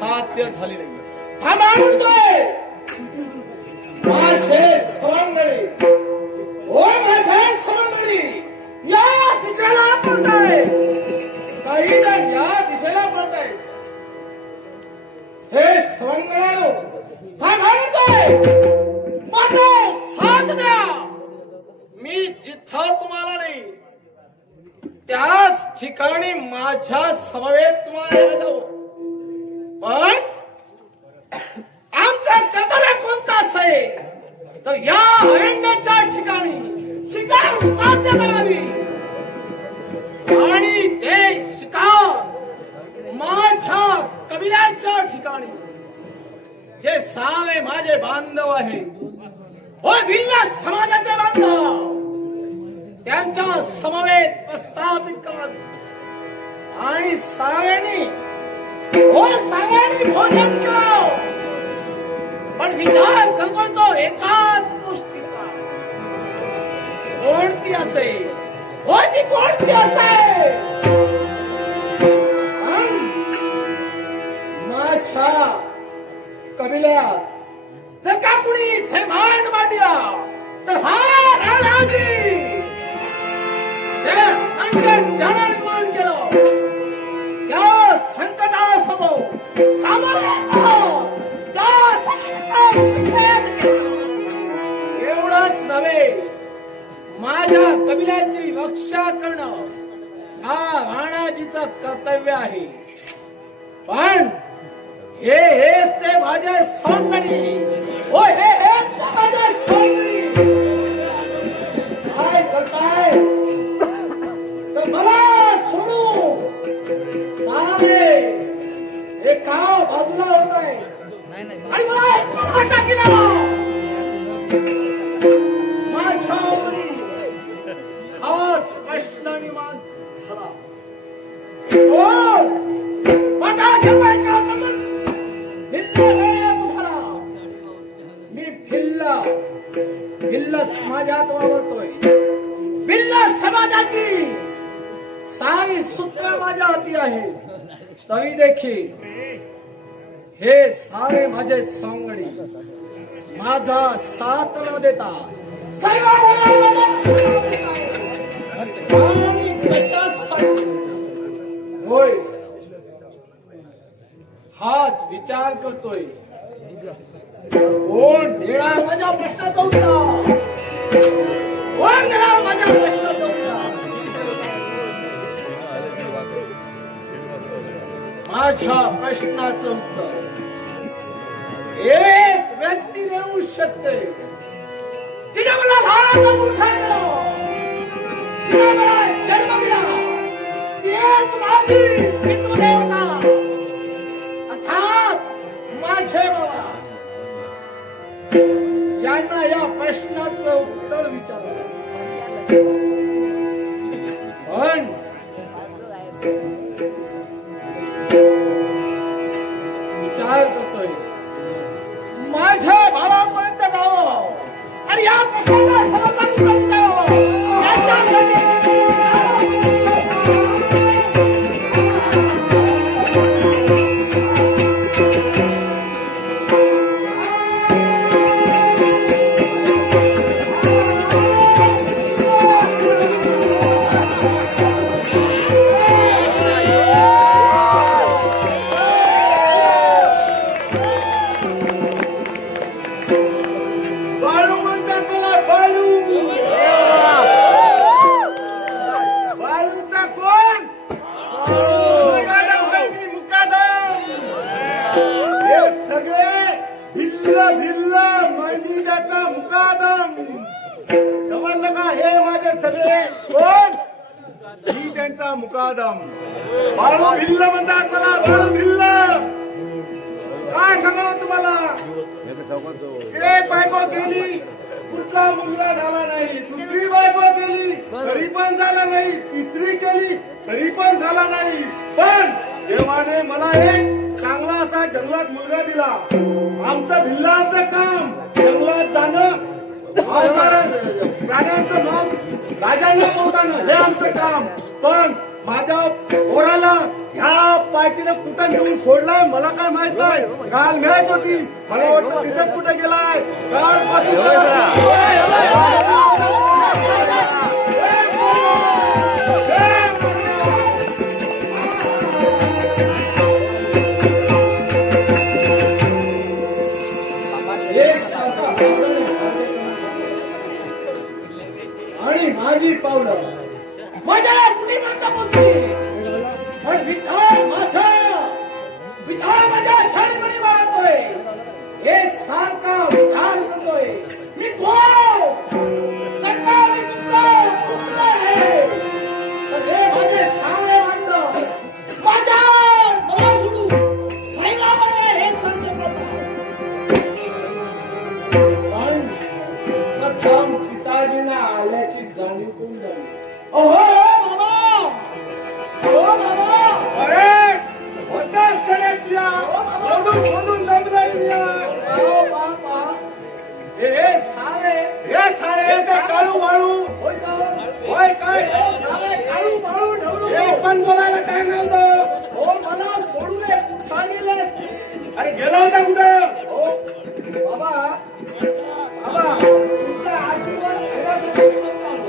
साध्य झाले नाही. थांबा म्हणतोय माझे सवंगडी, ओ माझे सवंगडी, या दिशेला पळत आहे, काही जण या दिशेला पळत आहे. हे सवंगड्यानो थांबा म्हणतोय माझा साथ द्या. मी जिथं तुम्हाला नाही त्याच ठिकाणी माझ्या समवेत तुम्हाला आलो. पण आमचं कर्तव्य कोणतं असेल तर या अरण्याच्या ठिकाणी शिकार साध्य करावी आणि ते शिकार माझ्या कबिलाच्या ठिकाणी जे सावे माझे बांधव आहेत, होय भिल्ल समाजाचे बांधव, त्यांच्या समवेत प्रस्थापित करावी आणि साव्यानी भोजन करावं. पण विचार करतोय तो एकाच गोष्टीचा, कोणती असेल, होय ती कोणती असेल. माझ्या कबिल्यात जर का कुणी थैमान मांडला तर हा राणाजी ज्या संकट ज्यानं निर्माण केलं त्या संकटासमोर सामोरे त्या संकटात एवढंच नव्हे, माझ्या कबिलाची रक्षा करणं हा राणाजीचं कर्तव्य आहे. पण हेच ते माझे सवंगडी, हो हेच ते माझे सवंगडी काय करताय तर मला सोडू सारे एका बाजूला होत आहे आणि मला एकटा टाकीला माझ्यावरी हाच प्रश्न निर्माण झाला. माझा जन्माचा मी भिल्ल समाजात वावरतोय. भिल्ल समाजाची सारी सूत्र माझ्या हाती आहे. तरी देखील हे सारे माझे सवंगडी माझा साथ न देता होय हाच विचार करतोय. कोण देणार माझ्या प्रश्नाचं उत्तर, कोण देणार माझ्या प्रश्नाचं उत्तर. माझ्या प्रश्नाचं उत्तर एक व्यक्ती देऊ शकते, तिने मला लहानाचा मोठा केलं, तिने मला जन्म दिला, ती एक माझी पितृदेवता अर्थात माझे बाबा. यांना या प्रश्नाचं उत्तर विचारायचं. पण विचार करतोय माझ्या भावापर्यंत जावं आणि या प्रश्नाला समाधान द्यावं. समजलं का? हे माझे सगळे कोण? ही त्यांचा मुकादम. बाळू भिल्ल म्हणतात मला, बाळू भिल्ल. काय सांगावं तुम्हाला? एक बायको केली, कुठला मुलगा झाला नाही. दुसरी बायको केली तरी पण झाला नाही. तिसरी केली तरी पण झाला नाही. पण देवाने मला एक चांगला असा जंगलात मुलगा दिला. आमचं भिल्लाचं काम जंगलात जाणं, प्राण्यांचं नाव राजांना पोहोचणं हे आमचं काम. पण माझ्या पोराला ह्या पार्टीने कुठं घेऊन सोडलाय मला काय माहित नाही. काल मॅच होती, मला वाटतं तिथंच कुठे गेलाय. एक सारखा आणि माझी पावलं माझ्या कुटुंबाचा पोचली. पण विचार माझ्या छातीमध्ये वाढतोय. एक सारखा विचार करतोय मी कोण. सध्या मी तुमचा पुत्र आहे. तर हे माझे सावळे मांडव मला सोडू सैलामध्ये हे संत पण प्रथम पिताजींना आल्याची जाणीव करून द्यावी. अरे होतास कडे तुझ्या शोधून नंबराई हे सारे ते काळू वाळू होय काय काळू बाळू ढवळू हे पण बोलायला काय नव्हतं. हो मला सोडू दे. कुठं गेले? अरे गेला होता कुठं. हो बाबा तुमचा आशीर्वाद घेण्यासाठी मी म्हणतो आलो.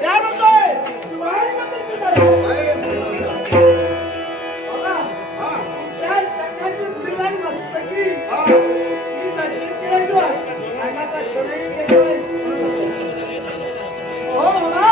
द्या म्हणतोय. शिवाजीबद्दल मी बोलतो. बाबा त्या शब्दाची दुर्गाई मस्तकी ती चर्चित केल्याशिवाय अंगाचा क्षणही गेला नाही. हो बाबा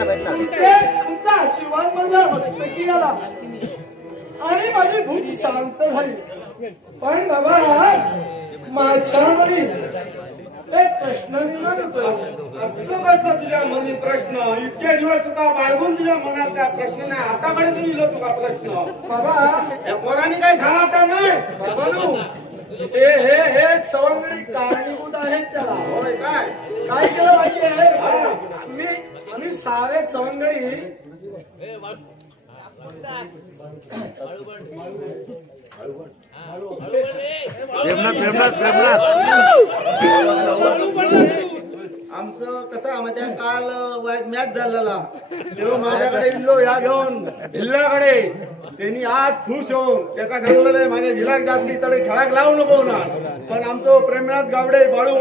तुमचा आशीर्वाद माझ्या मस्तकी आला आणि माझी भूक शांत झाली. पण बाबा माझ्या मनी एक प्रश्न निर्माण होतोय. असलं कसं तुझ्या मनी प्रश्न. इतके दिवस तुका बाळगून तुझ्या मनात काय प्रश्न नाही. आताकडे तुम्ही लो तुका प्रश्न. बाबा या पोरांनी काही सांगता नाही. बाबानू हे सवंगडी कारणीभूत आहेत त्याला. होय काय काय केलं माहितीये आम्ही सारे सवंगडी आमचं कसं माहिती काल वाईट मॅच झालेला तेव्हा माझ्याकडे इल्लो या घेऊन भिल्लाकडे त्यांनी आज खुश होऊन त्याका सांगलेलं माझ्या झिलाक जास्ती तडे खेळाक लावू नको ना. पण आमचं प्रेमनाथ गावडे बाळू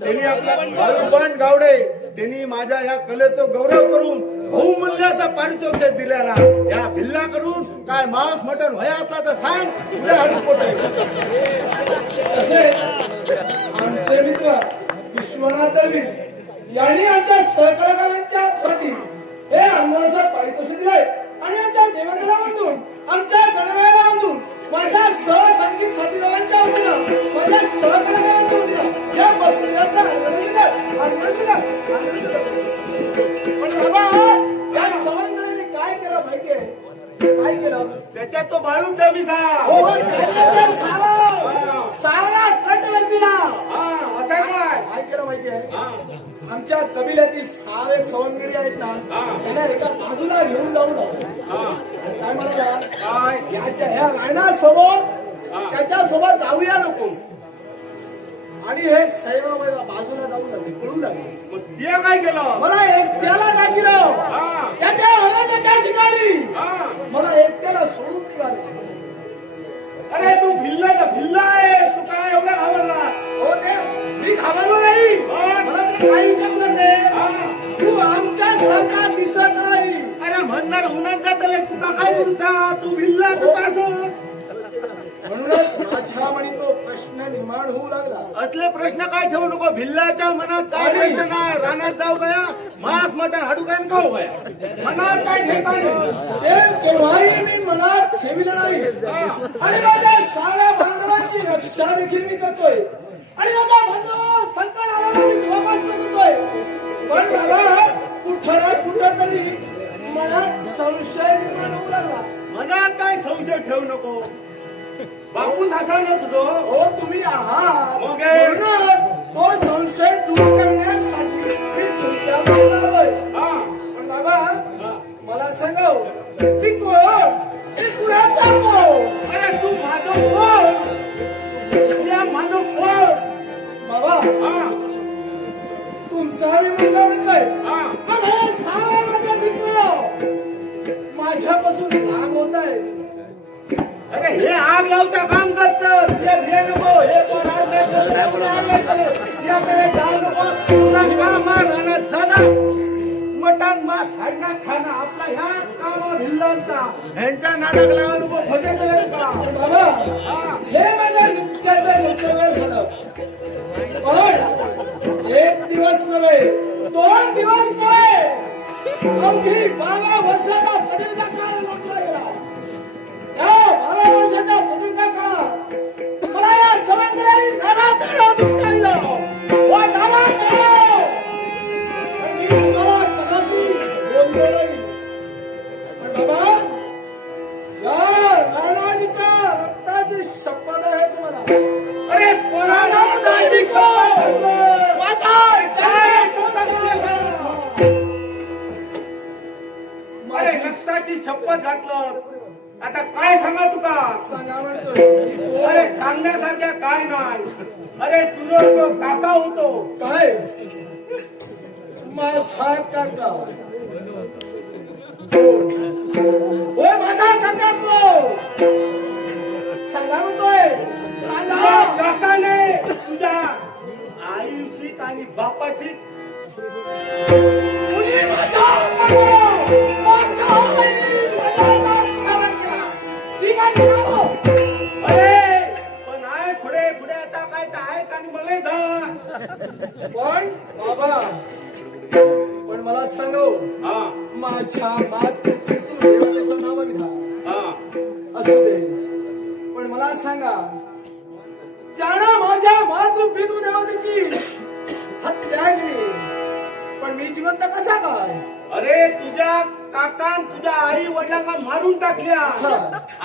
त्यांनी आपला बाळू बंड गावडे त्यांनी माझ्या या कलेचं गौरव करून बहुमूल्याचा पारितोषिक दिलेला. या भिल्ला करून काय मांस मटण व्हाय असला तर सांग उद्या हडून आमचे मित्र विश्वनाथ दळवी यांनी आमच्या सहकार्यकरांच्या साठी हे अन्नाचं पारितोषिक दिले आणि आमच्या देवेंद्रला बांधून आमच्या गणरायाला बांधून माझ्या सहसंगीत साथीदारांच्या वतीनं माझ्या सहकार्यकरांच्या वतीनं या बसण्याचा पण बाबा या सवंगड्याने काय केलं माहितीये काय केलं मिसा हो कायद्याचा सारा कट वेचला. असं काय काय केलं माहिती आहे? हा. आमच्या कबिल्यातील 6 सवंगडी आहेत ना, त्यांना एका बाजूला घेऊन जाऊ लागलो. आणि काय म्हणाला, काय याच्या ह्या राणासोबत त्याच्यासोबत जाऊया नको. आणि हे सैवावैवा बाजूला जाऊ लागले, पळू लागले. मग ते काय केलं? मला एकट्याला दाखिलं हा. त्याच्या हरण्याच्या ठिकाणी हा. मला एकट्याला सोडून निघाले. अरे तू भिल्ला आहे, तू काय एवढा घाबरला? हो ते मी घाबरलो नाही. मला ते काय विचारू लागले, तू आमच्या सारखा दिसत नाही. अरे म्हणणार उन्हात जातले तुका काय दिवसा तू भिल्ला तू कसं? म्हणूनच माझ्या मनी तो प्रश्न निर्माण होऊ लागला. असले प्रश्न काय ठेवू नको. भिल्लाच्या मनात काय प्रश्न नाही. रानात जाऊ गया मांस मटण हाडू काय खाऊ गया मनात काय ठेवता ते केव्हाही मी मनात ठेविलं नाही. आणि माझ्या साऱ्या बांधवांची रक्षा देखील मी करतोय. आणि माझ्या बांधवा संकट आल्याला मी वापस करतोय. पण बाबा कुठं ना कुठं तरी मनात संशय निर्माण होऊ लागला. मनात काय संशय ठेवू नको. बापूस असा ना तुझो हो तुम्ही आहात. मग हे? म्हणूनच तो संशय दूर करण्यासाठी मी तुमच्याकडे आलोय. पण बाबा मला सांगाव मी कोण? मी कुणाचा कोण? अरे तू माझं कोण? त्या माझं कोण? बाबा तुमचा मी मुलगा म्हणतोय. पण हे सारे माझे मित्र माझ्यापासून लांब होत आहे. अरे हे आग लावता काम करतं. हे नको हे कोण आग लावतं? याकडे जाऊ नको. तुला काम राहणार झाला मटण मांस हाडणं खाणं आपला ह्या कामा भिल्लांचा ह्यांच्या नाटक लावा नको. फसे करेल का बाबा हे माझ्या नित्याचं कर्तव्य झालं. पण 1 दिवस नव्हे 2 दिवस नव्हे अवघी 12 वर्षाचा पदवीचा काळ लोटला गेला. या 12 वर्षाच्या पदवीचा काळ मला या सवंगड्याने नानात दुष्काळलं. वा नानात मी तुम्हाला कदापि बोललो नाही. पण बाबा या राणाजीच्या रक्ताची शपथ आहे तुम्हाला. अरे कोणाला राणाची शपथ माझा अरे रक्ताची शपथ घातलं. आता काय सांगा तुका? सांगा म्हणतोय. अरे सांगण्यासारख्या काय नाही. अरे तुझा तो काका होतो. काय माझा काका? होय माझा काका तो. सांगा म्हणतोय. तुझ्या सांगा. काकाने तुझ्या आईची आणि बापाची तुम्ही माझा माझा वडिलांचा सेवन केला. ठीक आहे ना? अरे पण आहे पुढे पुढ्याचा काय तर आहे का मला जा. पण बाबा पण मला सांगव माझ्या मातृत्व देवतेचं नाव घ्या असू दे. पण मला सांगा ज्यानं माझ्या मातृपितृ देवतेची हत्या केली पण मी जिवंत कसा काय? अरे तुझ्या काकान तुझ्या आई वडिलांना मारून टाकल्या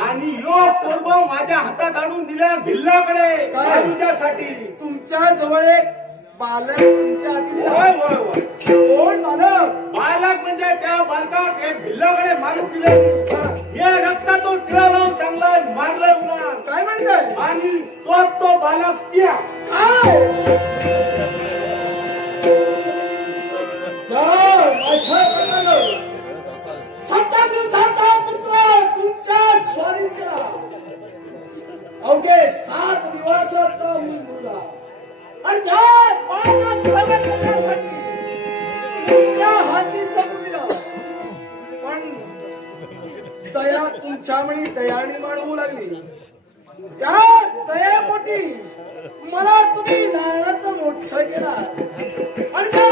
आणि यो पूर्व माझ्या हातात आणून दिल्या भिल्लाकडे तुझ्यासाठी. तुमच्या जवळ एक बालक तुमच्या हाती दिला. होय होय होय. कोण बालक? बालक म्हणजे त्या बालकाक हे भिल्लाकडे मारून दिले. हे रक्ता तो टिळा लावून सांगलाय मारलाय उन्हा. काय म्हणताय? आणि तो बालक त्या काय माझ्या कथानं 7 दिवसाचा पुत्र तुमच्या स्वाधीन केला. अवघे 7 दिवसाचा मुलगा आणि त्या बाळाला स्वागत करण्यासाठी तुमच्या हाती सोपविलं. पण दया तुमच्या मनी दया निर्माण होऊ लागली. त्या दयापोटी मला तुम्ही लहानाचं मोठं केला. आणि त्या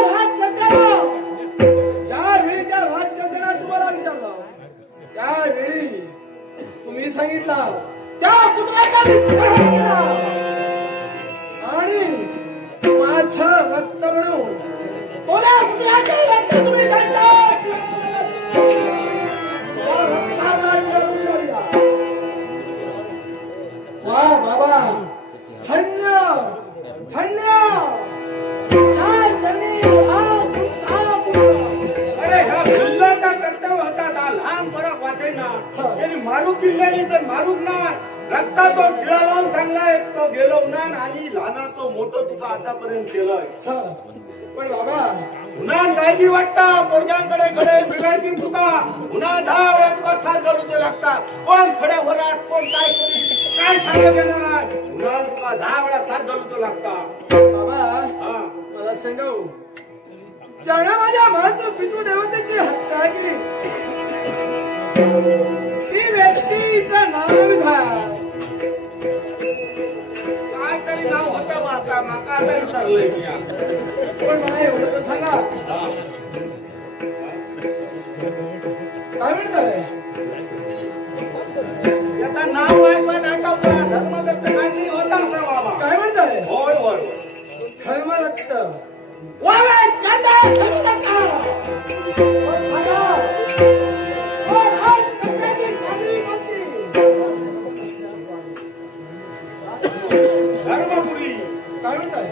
ज्यावेळी त्या राजकन्याला तुम्हाला विचारलं त्यावेळी तुम्ही सांगितलं त्या पुत्राचा मी सहन केला आणि माझं रक्त म्हणून कोणा पुत्राचे रक्त तुम्ही त्यांच्या रक्ताचा टिळा तुम्ही लावला. त्यांनी मारूक दिल्याने तर मारूक ना रक्ताचो टिळा लावून सांगलाय तो गेलो उन्हान आणि लहानाचो मोठो तुका आतापर्यंत केलंय. पण बाबा उन्हान काळजी वाटता पोरग्यांकडे कडे बिघडतील तुका उन्हा 10 वेळा तुका साथ घालूचे लागता. कोण खड्या वरात कोण काय करी काय सांगा गेलं नाही उन्हान तुका 10 वेळा साथ घालूचे लागता. बाबा मला सांगाव ज्याने माझ्या मातृ पितृ देवतेची हत्या केली ती व्यक्तीचं नाव विधान काय तरी नाव होतं माका माका तरी सांगलंय मी. पण मला एवढं तर सांगा काय म्हणताय याचा नाव ऐकवायचं आठवता धर्मदत्त काहीतरी होता असा बाबा. काय म्हणताय होय होय धर्मदत्त वाला चांदा धर्मदत्त सांगा कोण आज सत्याची नागरी कोणती धर्मपुरी. काय म्हणताय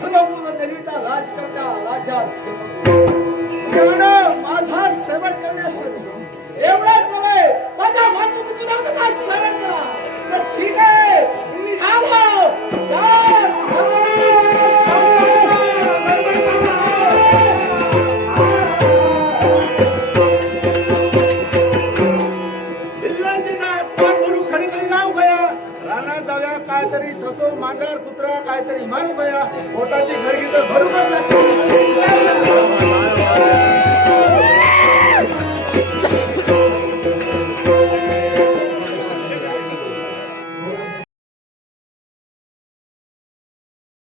धर्मपूर्ण देवीचा राज करता राजा एवढं माझा सेवन करण्यासाठी एवढंच नव्हे माझ्या मातृपितृ देवतेचा सेवन करा तर ठीक आहे निघालो या धर्मदत्ताचा रानात जाऊया काहीतरी ससो मांजर कुत्रा काहीतरी मारू गया पोटाची घरगी तर भरूनच लागते.